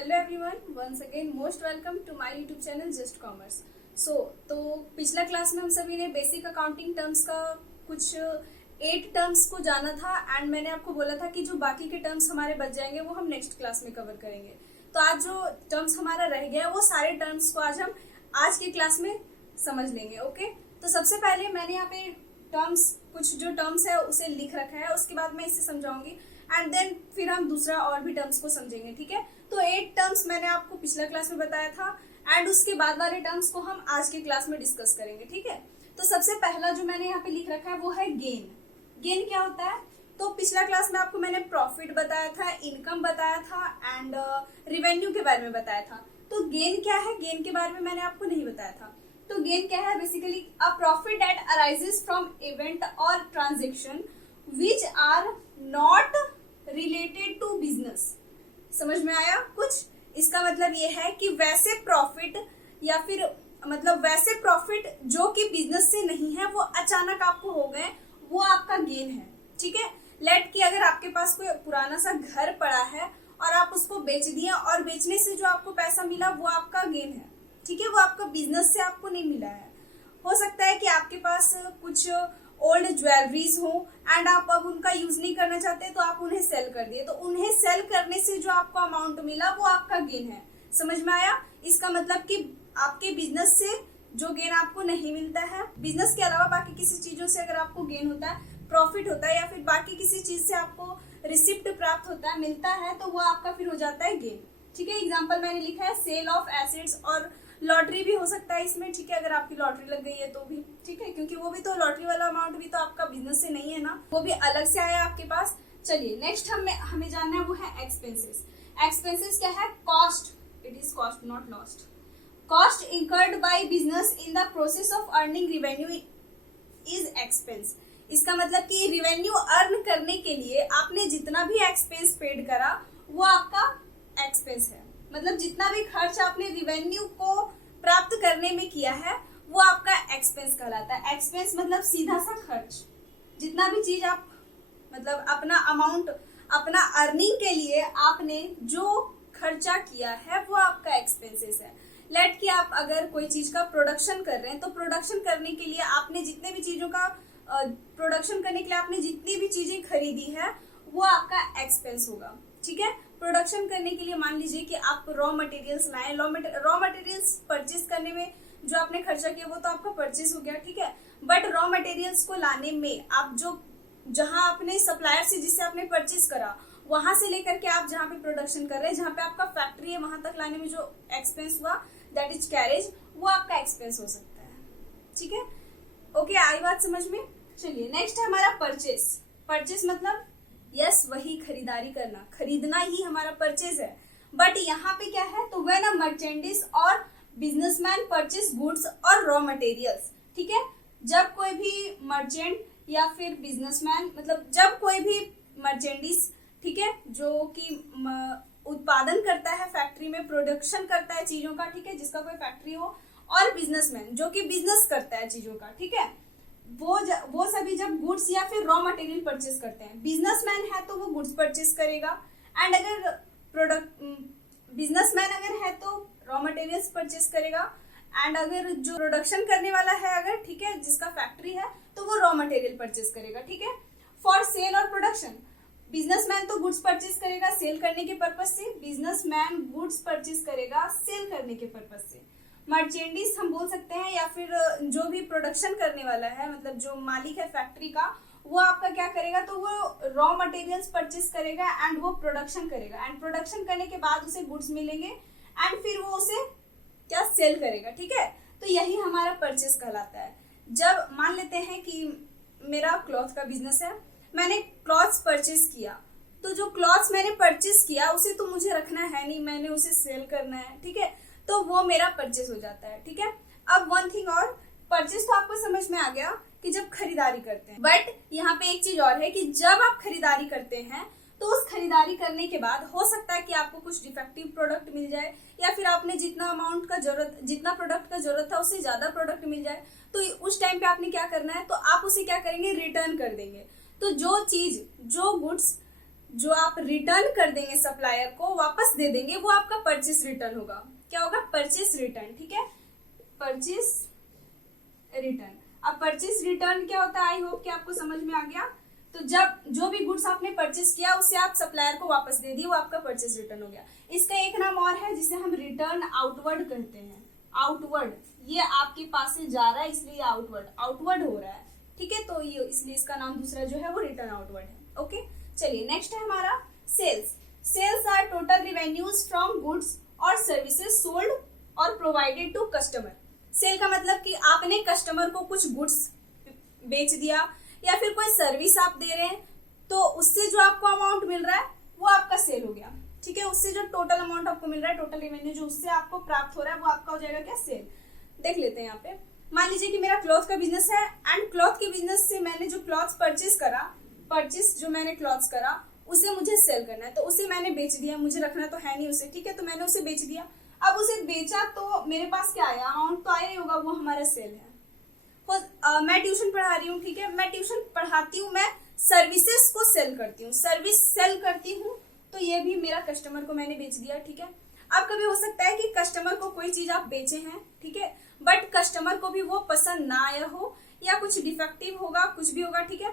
Hello everyone, once again most welcome to my YouTube channel just commerce. तो पिछला class में हम सभी ने बेसिक अकाउंटिंग टर्म्स का कुछ 8 टर्म्स को जाना था एंड मैंने आपको बोला था कि जो बाकी के टर्म्स हमारे बच जाएंगे वो हम नेक्स्ट क्लास में कवर करेंगे। तो आज जो टर्म्स हमारा रह गया वो सारे टर्म्स को आज हम आज की क्लास में समझ लेंगे। ओके, तो सबसे पहले मैंने यहाँ पे कुछ जो टर्म्स है उसे लिख रखा है, उसके बाद मैं इसे समझाऊंगी एंड देन फिर हम दूसरा और भी टर्म्स को समझेंगे। ठीक है, तो 8 टर्म्स मैंने आपको पिछला क्लास में बताया था एंड उसके बाद वाले टर्म्स को हम आज की क्लास में डिस्कस करेंगे। ठीक है, तो सबसे पहला जो मैंने यहाँ पे लिख रखा है वो है गेन। गेन क्या होता है? तो पिछला क्लास में आपको मैंने प्रॉफिट बताया था, इनकम बताया था एंड रिवेन्यू के बारे में बताया था। तो गेन क्या है? गेन के बारे में मैंने आपको नहीं बताया था। तो गेन क्या है? Basically a profit that arises from event और transaction which are not related to business. समझ में आया कुछ? इसका मतलब ये है कि वैसे प्रॉफिट या फिर मतलब वैसे प्रॉफिट जो कि बिजनेस से नहीं है वो अचानक आपको हो गए, वो आपका गेन है। ठीक है, लेट कि अगर आपके पास कोई पुराना सा घर पड़ा है और आप उसको बेच दिए और बेचने से जो आपको पैसा मिला वो आपका गेन है। ठीक है, वो आपका बिजनेस से आपको नहीं मिला है। हो सकता है कि आपके पास कुछ ओल्ड ज्वेलरीज हो एंड आप अब उनका यूज नहीं करना चाहते तो आप उन्हें सेल कर दिए, तो उन्हें सेल करने से जो आपको अमाउंट मिला वो आपका गेन है। समझ में आया? इसका मतलब कि आपके बिजनेस से जो गेन आपको नहीं मिलता है, बिजनेस के अलावा बाकी किसी चीजों से अगर आपको गेन होता है, प्रॉफिट होता है या फिर बाकी किसी चीज से आपको रिसिप्ट प्राप्त होता है, मिलता है, तो वो आपका फिर हो जाता है गेन। ठीक है, एग्जाम्पल मैंने लिखा है सेल ऑफ एसेट्स, और लॉटरी भी हो सकता है इसमें। ठीक है, अगर आपकी लॉटरी लग गई है तो भी ठीक है, क्योंकि वो भी तो लॉटरी वाला अमाउंट भी तो आपका बिजनेस से नहीं है ना, वो भी अलग से आया आपके पास। चलिए नेक्स्ट हमें जानना है वो है एक्सपेंसेस। एक्सपेंसेस क्या है? Cost, it is cost not lost. Cost incurred by business in the process of earning revenue is expense. इसका मतलब कि रिवेन्यू अर्न करने के लिए आपने जितना भी एक्सपेंस पेड करा वो आपका एक्सपेंस है। मतलब जितना भी खर्च आपने रिवेन्यू को प्राप्त करने में किया है वो आपका एक्सपेंस कहलाता है। एक्सपेंस मतलब सीधा सा खर्च। जितना भी चीज आप मतलब अपना अमाउंट, अपना अर्निंग के लिए आपने जो खर्चा किया है वो आपका एक्सपेंसेस है। लेट कि आप अगर कोई चीज का प्रोडक्शन कर रहे हैं तो प्रोडक्शन करने के लिए आपने जितने भी चीजों का प्रोडक्शन करने के लिए आपने जितनी भी चीजें खरीदी है वो आपका एक्सपेंस होगा। ठीक है, प्रोडक्शन करने के लिए मान लीजिए कि आप रॉ मटेरियल्स लाए, रॉ मटेरियल्स परचेज करने में जो आपने खर्चा किया वो तो आपका परचेज हो गया। ठीक है, बट रॉ मटेरियल्स को लाने में आप जो जहां अपने सप्लायर से जिससे आपने परचेज करा वहां से लेकर के आप जहां पे प्रोडक्शन कर रहे हैं, जहां पे आपका फैक्ट्री है, वहां तक लाने में जो एक्सपेंस हुआ दैट इज कैरेज, वो आपका एक्सपेंस हो सकता है। ठीक है, ओके, आई बात समझ में? चलिए नेक्स्ट है हमारा परचेज। परचेज मतलब यस वही खरीदारी करना, खरीदना ही हमारा परचेज है। बट यहाँ पे क्या है? तो व्हेन अ मर्चेंडिस और बिजनेसमैन परचेज गुड्स और रॉ मटेरियल्स। ठीक है, जब कोई भी मर्चेंट या फिर बिजनेसमैन, मतलब जब कोई भी मर्चेंडिस, ठीक है, जो कि उत्पादन करता है फैक्ट्री में, प्रोडक्शन करता है चीजों का, ठीक है, जिसका कोई फैक्ट्री हो, और बिजनेसमैन जो कि बिजनेस करता है चीजों का, ठीक है, वो सभी जब गुड्स या फिर रॉ मटेरियल परचेज करते हैं, बिजनेसमैन है तो वो गुड्स परचेज करेगा एंड अगर बिजनेसमैन अगर है तो रॉ मटेरियल्स परचेज करेगा एंड अगर जो प्रोडक्शन करने वाला है अगर, ठीक है, जिसका फैक्ट्री है, तो वो रॉ मटेरियल परचेज करेगा। ठीक है, फॉर सेल और प्रोडक्शन, बिजनेसमैन तो गुड्स परचेज करेगा सेल करने के पर्पज से, बिजनेसमैन गुड्स परचेज करेगा सेल करने के पर्पज से। मर्चेंडिस हम बोल सकते हैं या फिर जो भी प्रोडक्शन करने वाला है, मतलब जो मालिक है फैक्ट्री का, वो आपका क्या करेगा? तो वो रॉ मटेरियल्स परचेज करेगा एंड वो प्रोडक्शन करेगा एंड प्रोडक्शन करने के बाद उसे गुड्स मिलेंगे एंड फिर वो उसे क्या सेल करेगा। ठीक है, तो यही हमारा परचेज कहलाता है। जब मान लेते हैं कि मेरा क्लॉथ का बिजनेस है, मैंने क्लॉथ्स परचेज किया, तो जो क्लॉथ्स मैंने परचेज किया उसे तो मुझे रखना है नहीं, मैंने उसे सेल करना है। ठीक है, तो वो मेरा परचेज हो जाता है। ठीक है, अब वन थिंग और, परचेज तो आपको समझ में आ गया कि जब खरीदारी करते हैं, बट यहाँ पे एक चीज और है कि जब आप खरीदारी करते हैं तो उस खरीदारी करने के बाद हो सकता है कि आपको कुछ डिफेक्टिव प्रोडक्ट मिल जाए या फिर आपने जितना अमाउंट का जरूरत, जितना प्रोडक्ट का जरूरत था उससे ज्यादा प्रोडक्ट मिल जाए, तो उस टाइम पे आपने क्या करना है? तो आप उसे क्या करेंगे? रिटर्न कर देंगे। तो जो चीज, जो गुड्स जो आप रिटर्न कर देंगे सप्लायर को, वापस दे देंगे, वो आपका परचेस रिटर्न होगा। क्या होगा? Purchase return. ठीक है, परचेस रिटर्न। अब परचेस रिटर्न क्या होता है, आई होप कि आपको समझ में आ गया। तो जब जो भी गुड्स आपने परचेस किया उसे आप सप्लायर को वापस दे दिए, वो आपका परचेस रिटर्न हो गया। इसका एक नाम और है जिसे हम रिटर्न आउटवर्ड कहते हैं। आउटवर्ड, ये आपके पास से जा रहा है इसलिए आउटवर्ड हो रहा है। ठीक है, तो ये इसलिए इसका नाम दूसरा जो है वो रिटर्न आउटवर्ड है। ओके, चलिए नेक्स्ट है हमारा sales. Sales are total revenues from goods और सर्विसेज सोल्ड और प्रोवाइडेड टू कस्टमर। सेल का मतलब कि आपने कस्टमर को कुछ गुड्स बेच दिया या फिर कोई सर्विस आप दे रहे हैं, तो उससे जो आपको अमाउंट मिल रहा है वो आपका सेल हो गया। ठीक है, उससे जो टोटल अमाउंट आपको मिल रहा है, टोटल रेवेन्यू जो उससे आपको प्राप्त हो रहा है, वो आपका हो जाएगा क्या? सेल। देख लेते हैं यहाँ पे। मान लीजिए कि मेरा क्लॉथ का बिजनेस है एंड क्लॉथ के बिजनेस से मैंने जो क्लॉथ परचेस जो मैंने क्लॉथ्स करा उसे मुझे सेल करना है, तो उसे मैंने बेच दिया। मुझे रखना तो है नहीं उसे, ठीक है, तो मैंने उसे बेच दिया। अब उसे बेचा तो मेरे पास क्या आया? अमाउंट तो आया ही होगा, वो हमारा सेल है। मैं ट्यूशन पढ़ा रही हूँ, ठीक है, मैं ट्यूशन पढ़ाती हूँ, मैं सर्विसेज को सेल करती हूँ, सर्विस सेल करती हूँ, तो ये भी मेरा कस्टमर को मैंने बेच दिया। ठीक है, अब कभी हो सकता है कि कस्टमर को कोई चीज आप बेचे हैं, ठीक है, बट कस्टमर को भी वो पसंद ना आया हो या कुछ डिफेक्टिव होगा, कुछ भी होगा, ठीक है,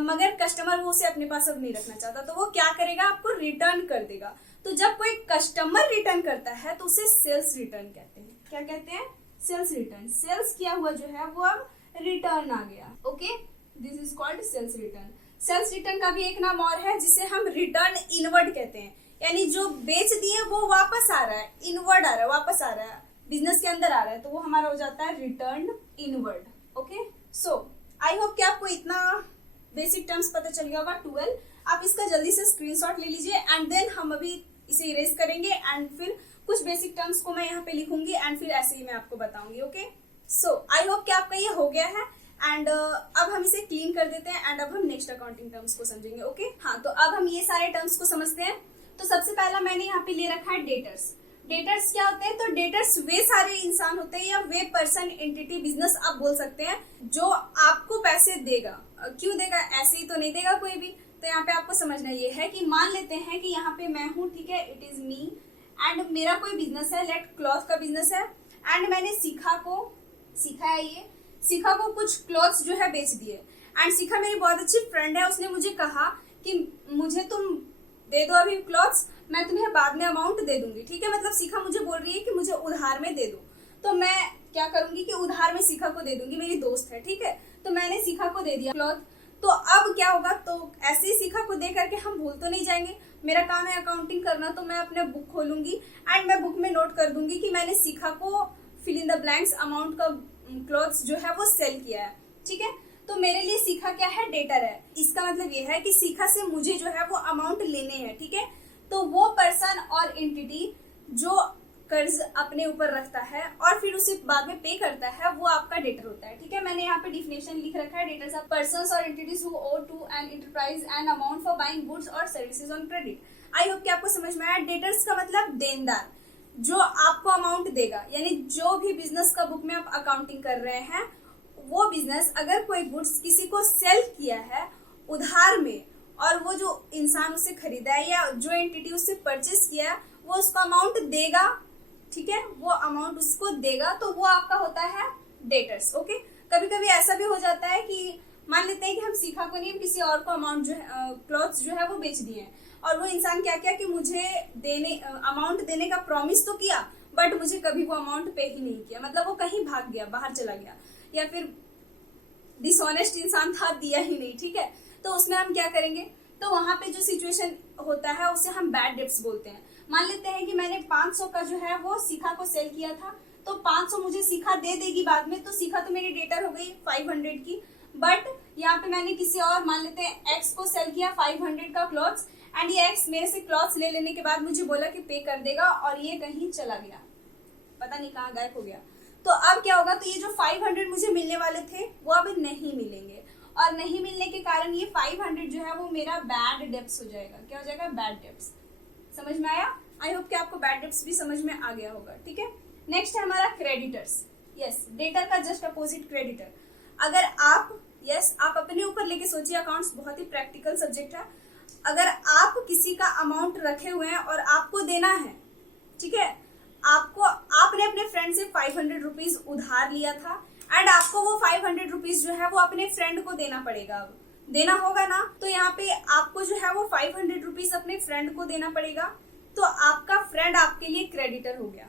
मगर कस्टमर वो उसे अपने पास अब नहीं रखना चाहता, तो वो क्या करेगा? आपको रिटर्न कर देगा। तो जब कोई कस्टमर रिटर्न करता है तो उसे सेल्स रिटर्न कहते हैं। क्या कहते हैं? Sales return. सेल्स किया हुआ जो है वो अब रिटर्न आ गया। Okay, this is called sales return. Sales return का भी एक नाम और है जिसे हम रिटर्न इनवर्ड कहते हैं, यानी जो बेच दिए वो वापस आ रहा है, इनवर्ड आ रहा है, वापस आ रहा है, बिजनेस के अंदर आ रहा है, तो वो हमारा हो जाता है रिटर्न इनवर्ड। ओके, सो आई होप कि आपको इतना बेसिक टर्म्स पता चल गया होगा 12। आप इसका जल्दी से स्क्रीनशॉट ले लीजिए एंड देन हम अभी इसे इरेज करेंगे एंड फिर कुछ बेसिक टर्म्स को मैं यहाँ पे लिखूंगी एंड फिर ऐसे ही मैं आपको बताऊंगी। ओके, सो आई होप कि आपका ये हो गया है एंड अब हम इसे क्लीन कर देते हैं एंड अब हम नेक्स्ट अकाउंटिंग टर्म्स को समझेंगे। ओके, हाँ, तो अब हम ये सारे टर्म्स को समझते हैं। तो सबसे पहला मैंने यहाँ पे ले रखा है डेटर्स। डेटर्स क्या होते हैं? तो डेटर्स वे सारे इंसान होते हैं या वे पर्सन, एंटिटी, बिजनेस आप बोल सकते हैं जो आपको पैसे देगा। क्यों देगा? ऐसे ही तो नहीं देगा कोई भी। तो यहाँ पे आपको समझना ये है कि मान लेते हैं कि यहाँ पे मैं हूँ, ठीक है, इट इज मी एंड मेरा कोई बिजनेस है, लेट क्लॉथ का बिजनेस है एंड मैंने शिखा को कुछ क्लॉथ्स जो है बेच दिए एंड शिखा मेरी बहुत अच्छी फ्रेंड है, उसने मुझे कहा कि मुझे तुम दे दो अभी क्लॉथ्स, मैं तुम्हें बाद में अमाउंट दे दूंगी। ठीक है, मतलब शिखा मुझे बोल रही है कि मुझे उधार में दे दो, तो मैं क्या करूंगी कि उधार में शिखा को दे दूंगी, मेरी दोस्त है, ठीक है, तो मैंने शिखा को दे दिया क्लॉथ। तो अब क्या होगा? तो ऐसे ही शिखा को दे करके हम भूल तो नहीं जाएंगे, मेरा काम है अकाउंटिंग करना, तो मैं अपने बुक खोलूंगी एंड मैं बुक में नोट कर दूंगी कि मैंने शिखा को fill in the blanks amount का क्लॉथ्स जो है वो सेल किया है। ठीक है, तो मेरे लिए शिखा क्या है? डेटर है। इसका मतलब ये है कि शिखा से मुझे जो है वो अमाउंट लेने हैं। ठीक है, तो वो पर्सन और एंटिटी जो कर्ज अपने ऊपर रखता है और फिर उसे बाद में पे करता है, वो आपका डेटर होता है। ठीक है, मैंने यहाँ पे डिफिनेशन लिख रखा है। डेटर्स आर पर्सन्स और entities who owe to an enterprise an amount for buying goods और services on credit. I hope कि आपको समझ में आया। डेटर्स का मतलब देनदार, जो आपको अमाउंट देगा, यानी जो भी बिजनेस का बुक में आप अकाउंटिंग कर रहे हैं, वो बिजनेस अगर कोई गुड्स किसी को सेल किया है उधार में और वो जो इंसान उसे खरीदा है या जो एंटिटी उससे परचेस किया है वो उसको अमाउंट देगा, ठीक है, वो अमाउंट उसको देगा, तो वो आपका होता है डेटर्स। ओके, कभी कभी ऐसा भी हो जाता है कि मान लेते हैं कि हम शिखा को नहीं, किसी और को अमाउंट जो है क्लॉथ्स जो है वो बेच दिए हैं और वो इंसान क्या किया कि मुझे अमाउंट देने का प्रॉमिस तो किया बट मुझे कभी वो अमाउंट पे ही नहीं किया, मतलब वो कहीं भाग गया, बाहर चला गया या फिर डिसऑनेस्ट इंसान था, दिया ही नहीं। ठीक है, तो उसमें हम क्या करेंगे? तो वहां पे जो सिचुएशन होता है उसे हम बैड डेब्ट्स बोलते हैं। मान लेते हैं कि मैंने 500 का जो है वो शिखा को सेल किया था, तो 500 मुझे शिखा दे देगी बाद में, तो शिखा तो मेरी डेटर हो गई 500 की, बट यहाँ पे मैंने किसी और, मान लेते हैं एक्स को सेल किया 500 का क्लॉथ्स एंड ये एक्स मेरे से क्लॉथ्स ले लेने के बाद मुझे बोला कि पे कर देगा और ये कहीं चला गया, पता नहीं कहाँ गायब हो गया। तो अब क्या होगा? तो ये जो 500 मुझे मिलने वाले थे वो अब नहीं मिलेंगे और नहीं मिलने के कारण ये 500 जो है वो मेरा बैड डेब्ट्स हो जाएगा। क्या हो जाएगा? Bad debts. समझ में आया? आई होप कि आपको बैड डेब्ट्स भी समझ में आ गया होगा। ठीक है, नेक्स्ट है हमारा क्रेडिटर्स। यस, डेटर का जस्ट अपोजिट क्रेडिटर। अगर आप आप अपने ऊपर लेके सोचिए, अकाउंट्स बहुत ही प्रैक्टिकल सब्जेक्ट है। अगर आप किसी का अमाउंट रखे हुए हैं और आपको देना है, ठीक है, आपने अपने फ्रेंड से 500 रुपीज उधार लिया था एंड आपको वो 500 रुपीज जो है वो अपने फ्रेंड को देना पड़ेगा, अब देना होगा ना। तो यहाँ पे आपको जो है वो 500 रुपीज अपने फ्रेंड को देना पड़ेगा। तो आपका फ्रेंड आपके लिए क्रेडिटर हो गया,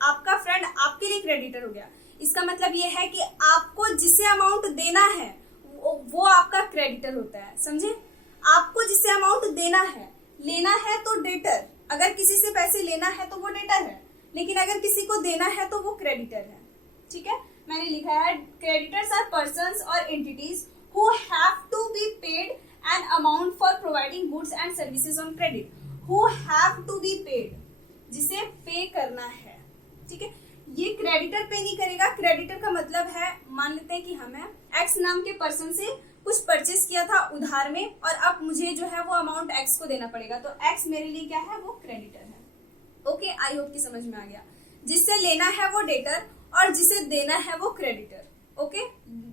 आपका फ्रेंड आपके लिए क्रेडिटर हो गया। इसका मतलब ये है कि आपको जिसे अमाउंट देना है वो आपका क्रेडिटर होता है, समझे। आपको जिसे अमाउंट देना है, लेना है तो डेटर, अगर किसी से पैसे लेना है तो वो डेटर है, लेकिन अगर किसी को देना है तो वो क्रेडिटर है, ठीक है। मैंने लिखा है क्रेडिटर्स आर पर्सन्स और entities who have to be paid an amount for providing goods and services on credit. Who have to be paid, जिसे पे करना है, ठीक है। ये क्रेडिटर पे नहीं करेगा। क्रेडिटर का मतलब है, मान लेते हैं कि हमें एक्स नाम के पर्सन से कुछ परचेस किया था उधार में और अब मुझे जो है वो अमाउंट एक्स को देना पड़ेगा, तो एक्स मेरे लिए क्या है, वो क्रेडिटर है। ओके, आई होप कि समझ में आ गया। जिससे लेना है वो डेटर और जिसे देना है वो क्रेडिटर। ओके,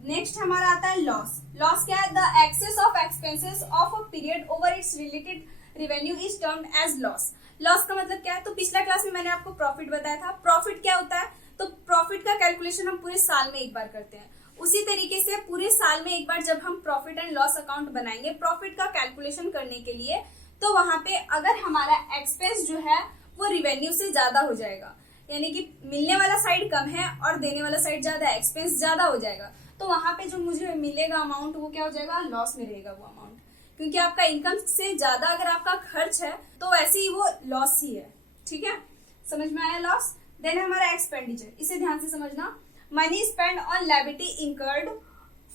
नेक्स्ट हमारा आता है लॉस। लॉस क्या है, the excess of expenses of a period over its related revenue is termed as loss. Loss का मतलब क्या है, तो पिछला क्लास में मैंने आपको प्रॉफिट बताया था। प्रॉफिट क्या होता है, तो प्रॉफिट का कैलकुलेशन हम पूरे साल में एक बार करते हैं। उसी तरीके से पूरे साल में एक बार जब हम प्रॉफिट एंड लॉस अकाउंट बनाएंगे प्रॉफिट का कैलकुलेशन करने के लिए, तो वहां पे अगर हमारा एक्सपेंस जो है वो रिवेन्यू से ज्यादा हो जाएगा, यानी कि मिलने वाला साइड कम है और देने वाला साइड ज्यादा है, एक्सपेंस ज्यादा हो जाएगा, तो वहां पे जो मुझे मिलेगा अमाउंट वो क्या हो जाएगा, लॉस में रहेगा वो अमाउंट। क्योंकि आपका इनकम से ज्यादा अगर आपका खर्च है तो वैसे ही वो लॉस ही है, ठीक है। समझ में आया लॉस। देन हमारा एक्सपेंडिचर, इसे ध्यान से समझना। Money spend on liability incurred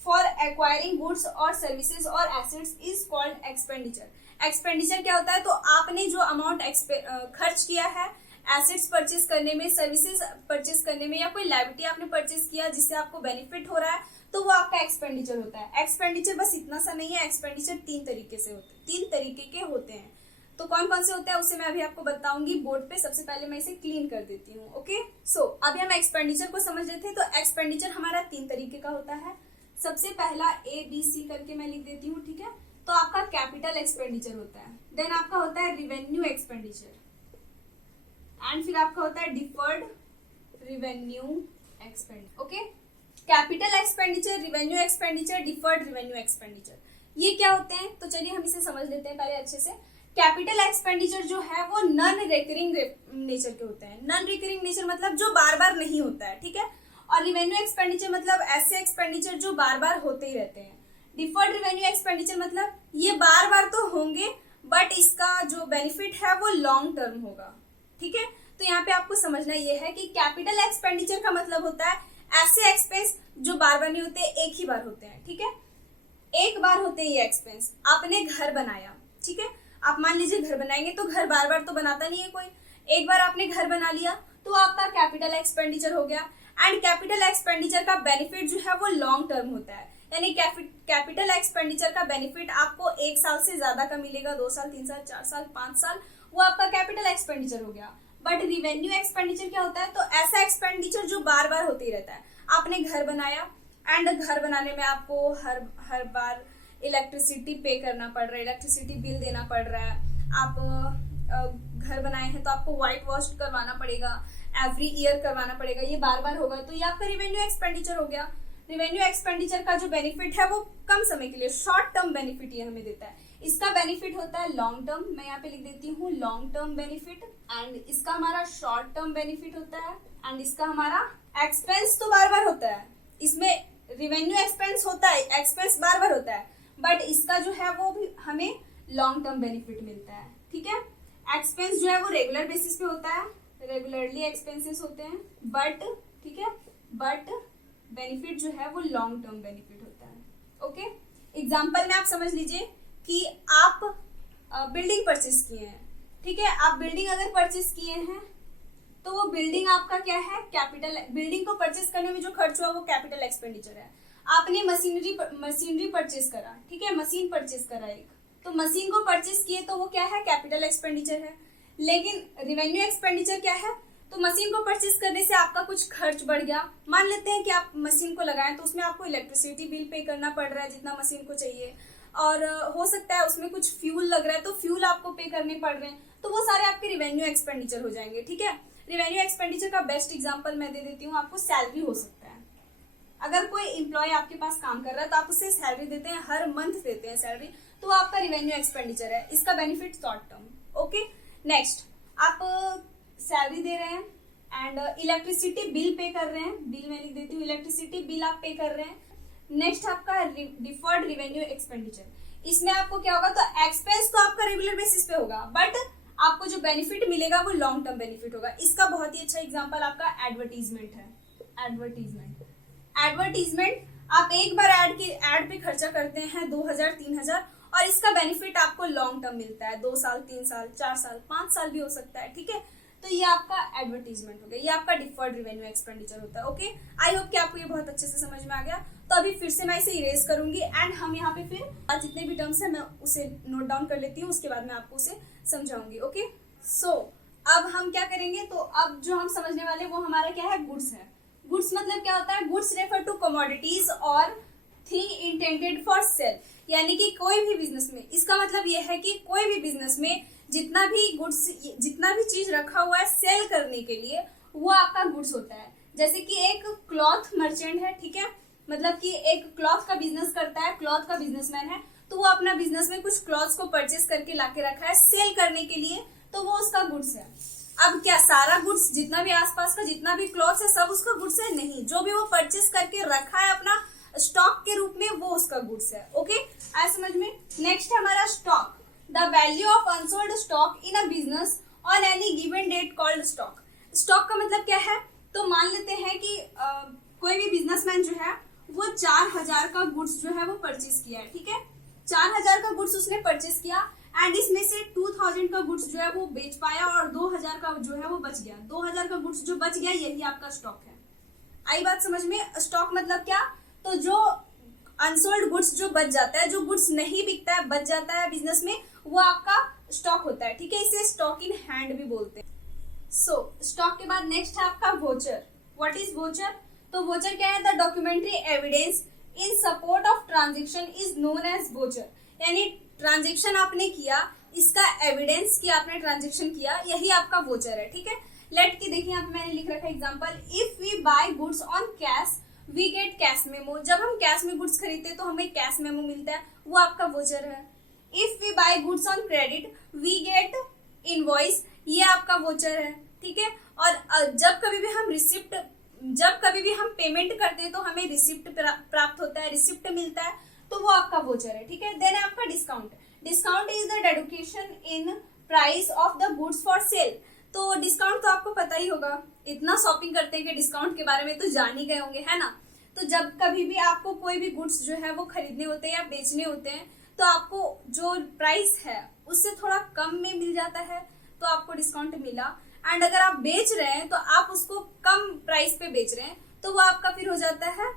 for acquiring goods और सर्विसेज और assets is called expenditure. Expenditure क्या होता है, तो आपने जो अमाउंट खर्च किया है एसेट्स परचेज करने में, सर्विसेज परचेज करने में, या कोई लायबिलिटी आपने परचेज किया जिससे आपको बेनिफिट हो रहा है, तो वो आपका एक्सपेंडिचर होता है। एक्सपेंडिचर बस इतना सा नहीं है, एक्सपेंडिचर तीन तरीके के होते हैं। तो कौन कौन से होते हैं उसे मैं अभी आपको बताऊंगी बोर्ड पे। सबसे पहले मैं इसे क्लीन कर देती हूँ। ओके, सो अभी हम एक्सपेंडिचर को समझ रहे थे। तो एक्सपेंडिचर हमारा तीन तरीके का होता है। सबसे पहला ABC करके मैं लिख देती हूँ, ठीक है। तो आपका कैपिटल एक्सपेंडिचर होता है, देन आपका होता है रिवेन्यू एक्सपेंडिचर, एंड फिर आपका होता है deferred revenue expenditure. Okay, capital expenditure, revenue expenditure, deferred revenue expenditure, ये क्या होते हैं, तो चलिए हम इसे समझ लेते हैं पहले अच्छे से। कैपिटल एक्सपेंडिचर जो है वो नॉन रिकरिंग नेचर के होते हैं। नॉन रिकरिंग नेचर मतलब जो बार बार नहीं होता है, ठीक है। और रिवेन्यू एक्सपेंडिचर मतलब ऐसे एक्सपेंडिचर जो बार बार होते ही रहते हैं। डिफर्ड रिवेन्यू एक्सपेंडिचर मतलब ये बार बार तो होंगे बट इसका जो बेनिफिट है वो लॉन्ग टर्म होगा, ठीक है। तो यहाँ पे आपको समझना ये है कि कैपिटल एक्सपेंडिचर का मतलब होता है ऐसे एक्सपेंस जो बार बार नहीं होते, एक ही बार होते हैं, ठीक है। एक बार होते हैं ये एक्सपेंस। आपने घर बनाया, ठीक है, आप मान लीजिए घर बनाएंगे तो घर बार बार तो बनाता नहीं है कोई, एक बार आपने घर बना लिया तो आपका कैपिटल एक्सपेंडिचर हो गया। एंड कैपिटल एक्सपेंडिचर का बेनिफिट जो है वो लॉन्ग टर्म होता है, यानी कैपिटल एक्सपेंडिचर का बेनिफिट आपको 1 साल से ज्यादा का मिलेगा, 2 साल, 3 साल, 4 साल, 5 साल, वो आपका कैपिटल एक्सपेंडिचर हो गया। बट रिवेन्यू एक्सपेंडिचर क्या होता है, तो ऐसा एक्सपेंडिचर जो बार बार होते ही रहता है। आपने घर बनाया एंड घर बनाने में आपको हर बार इलेक्ट्रिसिटी पे करना पड़ रहा है, इलेक्ट्रिसिटी बिल देना पड़ रहा है। आप घर बनाए हैं तो आपको व्हाइट वॉश करवाना पड़ेगा, एवरी ईयर करवाना पड़ेगा, ये बार बार होगा, तो ये आपका रिवेन्यू एक्सपेंडिचर हो गया। रिवेन्यू एक्सपेंडिचर का जो बेनिफिट है वो कम समय के लिए, शॉर्ट टर्म बेनिफिट ये हमें देता है। इसका बेनिफिट होता है लॉन्ग टर्म, मैं यहाँ पे लिख देती हूँ लॉन्ग टर्म बेनिफिट, एंड इसका हमारा शॉर्ट टर्म बेनिफिट होता है, एंड इसका हमारा एक्सपेंस तो बार बार होता है। इसमें रिवेन्यू एक्सपेंस होता है, एक्सपेंस बार बार होता है, बट इसका जो है वो भी हमें लॉन्ग टर्म बेनिफिट मिलता है, ठीक है। एक्सपेंस जो है वो रेगुलर बेसिस पे होता है, रेगुलरली एक्सपेंसेस होते हैं, बट ठीक है, बट बेनिफिट जो है वो लॉन्ग टर्म बेनिफिट होता है। ओके, एग्जाम्पल में आप समझ लीजिए कि आप बिल्डिंग परचेस किए हैं, ठीक है। आप बिल्डिंग अगर परचेस किए हैं तो वो बिल्डिंग आपका क्या है, कैपिटल। बिल्डिंग को परचेस करने में जो खर्च हुआ वो कैपिटल एक्सपेंडिचर है। आपने मशीनरी परचेस करा, ठीक है, मशीन परचेस करा एक, तो मशीन को परचेस किए तो वो क्या है, कैपिटल एक्सपेंडिचर है। लेकिन रिवेन्यू एक्सपेंडिचर क्या है, तो मशीन को परचेस करने से आपका कुछ खर्च बढ़ गया। मान लेते हैं कि आप मशीन को लगाएं तो उसमें आपको इलेक्ट्रिसिटी बिल पे करना पड़ रहा है जितना मशीन को चाहिए, और हो सकता है उसमें कुछ फ्यूल लग रहा है तो फ्यूल आपको पे करने पड़ रहे हैं, तो वो सारे आपके रिवेन्यू एक्सपेंडिचर हो जाएंगे। ठीक है, रिवेन्यू एक्सपेंडिचर का बेस्ट एग्जांपल मैं दे देती हूँ आपको, सैलरी हो सकता है। अगर कोई एम्प्लॉय आपके पास काम कर रहा है तो आप उसे सैलरी देते हैं, हर मंथ देते हैं सैलरी, तो आपका रिवेन्यू एक्सपेंडिचर है, इसका benefit short term. Okay, next आप सैलरी दे रहे हैं एंड इलेक्ट्रिसिटी बिल पे कर रहे हैं, बिल मैं लिख देती हूँ, इलेक्ट्रिसिटी बिल आप पे कर रहे हैं। नेक्स्ट आपका डिफर्ड रिवेन्यू एक्सपेंडिचर, इसमें आपको क्या होगा, तो एक्सपेंस तो आपका रेगुलर बेसिस पे होगा बट आपको जो बेनिफिट मिलेगा वो लॉन्ग टर्म बेनिफिट होगा। इसका बहुत ही अच्छा एग्जांपल आपका एडवर्टीजमेंट है। एडवर्टीजमेंट आप एक बार एड पे खर्चा करते हैं 2000 3000 और इसका बेनिफिट आपको लॉन्ग टर्म मिलता है, 2 साल 3 साल 4 साल 5 साल भी हो सकता है। ठीक है, तो ये आपका एडवर्टीजमेंट हो गया, ये आपका डिफर्ड रिवेन्यू एक्सपेंडिचर होता है। ओके, आई होप कि आपको ये बहुत अच्छे से समझ में आ गया। तो अभी फिर से मैं इसे इरेज करूंगी एंड हम यहाँ पे फिर जितने भी टर्म्स है मैं उसे नोट डाउन कर लेती हूँ, उसके बाद मैं आपको उसे समझाऊंगी। ओके, सो अब हम क्या करेंगे, तो अब जो हम समझने वाले वो हमारा क्या है, गुड्स है। गुड्स मतलब क्या होता है, गुड्स रेफर टू कमोडिटीज और थिंग इंटेंडेड फॉर सेल, यानी कि कोई भी बिजनेस में, इसका मतलब ये है कि कोई भी बिजनेस में जितना भी गुड्स, जितना भी चीज रखा हुआ है सेल करने के लिए, वो आपका गुड्स होता है। जैसे कि एक क्लॉथ मर्चेंट है, ठीक है, मतलब कि एक क्लॉथ का बिजनेस करता है, क्लॉथ का बिजनेसमैन है, तो वो अपना बिजनेस में कुछ क्लॉथ्स को परचेस करके लाके रखा है सेल करने के लिए, तो वो उसका गुड्स है। अब क्या सारा गुड्स, जितना भी आसपास का जितना भी क्लॉथ्स है सब उसका गुड्स है? नहीं, जो भी वो परचेस करके रखा है अपना स्टॉक के रूप में वो उसका गुड्स है। ओके, आया समझ में। नेक्स्ट हमारा stock, the value of unsold stock in a business on any given date called stock. Stock का मतलब क्या है, तो मान लेते हैं कि कोई भी बिजनेसमैन जो है वो 4000 का गुड्स जो है वो परचेस किया है। ठीक है, 4000 का गुड्स उसने परचेस किया एंड इसमें से 2000 का गुड्स जो है वो बेच पाया और 2000 का जो है वो बच गया। 2000 का गुड्स जो बच गया यही आपका स्टॉक है। आई बात समझ में। स्टॉक मतलब क्या, तो जो अनसोल्ड गुड्स जो बच जाता है, जो गुड्स नहीं बिकता है बच जाता है बिजनेस में, वो आपका स्टॉक होता है। ठीक है, इसे स्टॉक इन हैंड भी बोलते हैं। सो स्टॉक के बाद नेक्स्ट है आपका वोचर। व्हाट इज वोचर, तो वोचर क्या है, the documentary evidence in support of transaction is known as voucher, यानी ट्रांजेक्शन आपने किया, इसका एविडेंस कि आपने ट्रांजेक्शन किया, यही आपका वोचर है। ठीक है, लेट के देखिए यहाँ पे मैंने लिख रखा है example, if we buy goods on cash we get cash memo. जब हम कैश में गुड्स खरीदते हैं तो हमें कैश मेमो मिलता है, वो आपका वोचर है। If we buy goods on credit we get invoice, ये आपका वोचर है। ठीक है, और जब कभी भी हम पेमेंट करते हैं तो हमें रिसिप्ट प्राप्त होता है, रिसिप्ट मिलता है, तो वो आपका वोचर है। ठीक है, देन आपका discount. Discount is the dedication in price of the goods for sale. तो डिस्काउंट तो आपको पता ही होगा, इतना शॉपिंग करते हैं कि डिस्काउंट के बारे में तो जान ही गए होंगे, है ना। तो जब कभी भी आपको कोई भी गुड्स जो है वो खरीदने होते हैं या बेचने होते हैं, तो आपको जो प्राइस है उससे थोड़ा कम में मिल जाता है, तो आपको डिस्काउंट मिला। एंड अगर आप बेच रहे हैं तो आप उसको कम प्राइस पे बेच रहे हैं, तो वो आपका फिर हो जाता है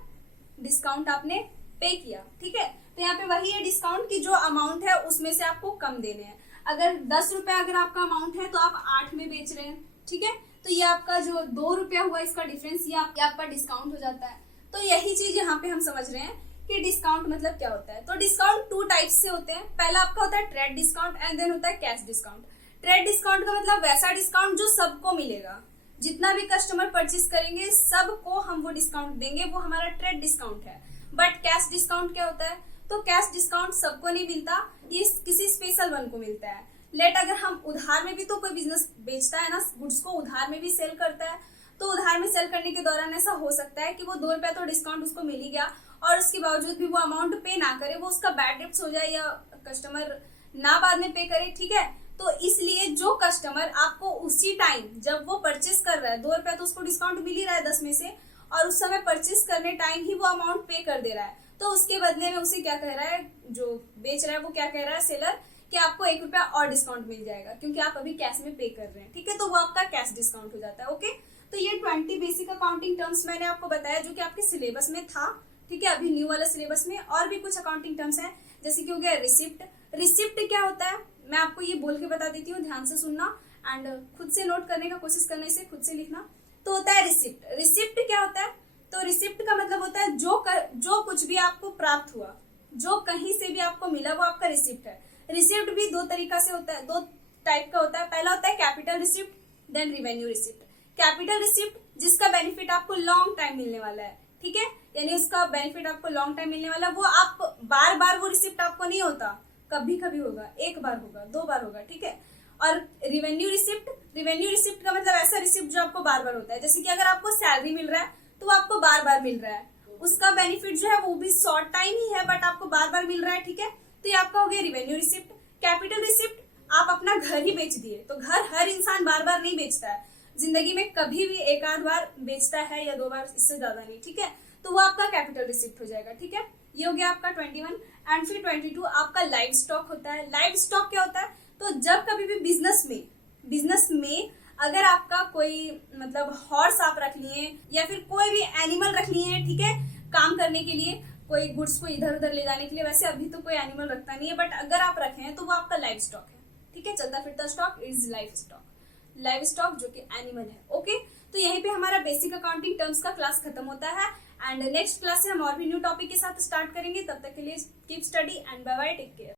डिस्काउंट, आपने पे किया। ठीक है, तो यहाँ पे वही है डिस्काउंट की जो अमाउंट है उसमें से आपको कम देने हैं। अगर 10 रुपया अगर आपका अमाउंट है तो आप 8 में बेच रहे हैं। ठीक है, तो ये आपका जो 2 रुपया हुआ इसका डिफरेंस, ये आपका डिस्काउंट हो जाता है। तो यही चीज यहाँ पे हम समझ रहे हैं कि डिस्काउंट मतलब क्या होता है। तो डिस्काउंट 2 टाइप्स से होते हैं। पहला आपका होता है ट्रेड डिस्काउंट एंड देन होता है कैश डिस्काउंट। ट्रेड डिस्काउंट का मतलब वैसा डिस्काउंट जो सबको मिलेगा, जितना भी कस्टमर परचेस करेंगे सबको हम वो डिस्काउंट देंगे, वो हमारा ट्रेड डिस्काउंट है। बट कैश डिस्काउंट क्या होता है, तो कैश डिस्काउंट सबको नहीं मिलता, ये किसी स्पेशल वन को मिलता है। लेट अगर हम उधार में भी, तो कोई बिजनेस बेचता है ना गुड्स को, उधार में भी सेल करता है, तो उधार में सेल करने के दौरान ऐसा हो सकता है कि वो 2 रुपया तो डिस्काउंट उसको मिल ही गया और उसके बावजूद भी वो अमाउंट पे ना करे, वो उसका बैड डेब्ट्स हो जाए या कस्टमर ना बाद में पे करे। ठीक है, तो इसलिए जो कस्टमर आपको उसी टाइम जब वो परचेस कर रहा है, 2 रुपया तो उसको डिस्काउंट मिल ही रहा है 10 में से, और उस समय परचेस करने टाइम ही वो अमाउंट पे कर दे रहा है, तो उसके बदले में उसे क्या कह रहा है, जो बेच रहा है वो क्या कह रहा है सेलर, कि आपको 1 रुपया और डिस्काउंट मिल जाएगा क्योंकि आप अभी कैश में पे कर रहे हैं। ठीक है, तो वो आपका कैश डिस्काउंट हो जाता है। ओके, तो ये 20 बेसिक अकाउंटिंग टर्म्स मैंने आपको बताया जो कि आपके सिलेबस में था। ठीक है, अभी न्यू वाला सिलेबस में और भी कुछ अकाउंटिंग टर्म्स हैं, जैसे कि हो गया रिसिप्ट। रिसिप्ट क्या होता है मैं आपको ये बोल के बता देती हूँ, ध्यान से सुनना एंड खुद से नोट करने का कोशिश करना, इसे खुद से लिखना। तो होता है रिसिप्ट। रिसिप्ट क्या होता है, तो रिसिप्ट का मतलब होता है जो कुछ भी आपको प्राप्त हुआ, जो कहीं से भी आपको मिला वो आपका रिसिप्ट है। रिसिप्ट भी दो तरीका से होता है, दो टाइप का होता है। पहला होता है capital receipt, then revenue receipt. Capital receipt जिसका बेनिफिट आपको लॉन्ग टाइम मिलने वाला है, ठीक है, यानी उसका बेनिफिट आपको लॉन्ग टाइम मिलने वाला, वो आप बार बार वो रिसिप्ट आपको नहीं होता, कभी कभी होगा, एक बार होगा, दो बार होगा, ठीक है। और रिवेन्यू रिसिप्ट का मतलब ऐसा रिसिप्ट जो आपको बार बार होता है, जैसे कि अगर आपको सैलरी मिल रहा है तो वो आपको बार बार मिल रहा है, उसका बेनिफिट जो है वो भी शॉर्ट टाइम ही है बट आपको बार बार मिल रहा है, ठीक है, तो ये आपका हो गया रिवेन्यू रिसिप्ट। कैपिटल रिसिप्ट, आप अपना घर ही बेच दिए, तो घर हर इंसान बार बार नहीं बेचता है, जिंदगी में कभी भी एक आध बार बेचता है या दो बार, इससे ज्यादा नहीं, ठीक है, तो वो आपका कैपिटल रिसिप्ट हो जाएगा, ठीक है। ये हो गया आपका 21। एंड फिर 22 आपका लाइव स्टॉक होता है। लाइव स्टॉक क्या होता है, तो जब कभी भी बिजनेस में अगर आपका कोई मतलब हॉर्स आप रख लिए या फिर कोई भी एनिमल रख लिए हैं, ठीक है, काम करने के लिए, कोई गुड्स को इधर उधर ले जाने के लिए, वैसे अभी तो कोई एनिमल रखता नहीं है बट अगर आप रखे हैं तो वो आपका लाइव स्टॉक है, ठीक है, चलता फिरता स्टॉक इज लाइव स्टॉक जो कि एनिमल है, ओके। तो यहीं पे हमारा बेसिक अकाउंटिंग टर्म्स का क्लास खत्म होता है एंड नेक्स्ट क्लास से हम और भी न्यू टॉपिक के साथ स्टार्ट करेंगे। तब तक के लिए keep study and bye bye, take care.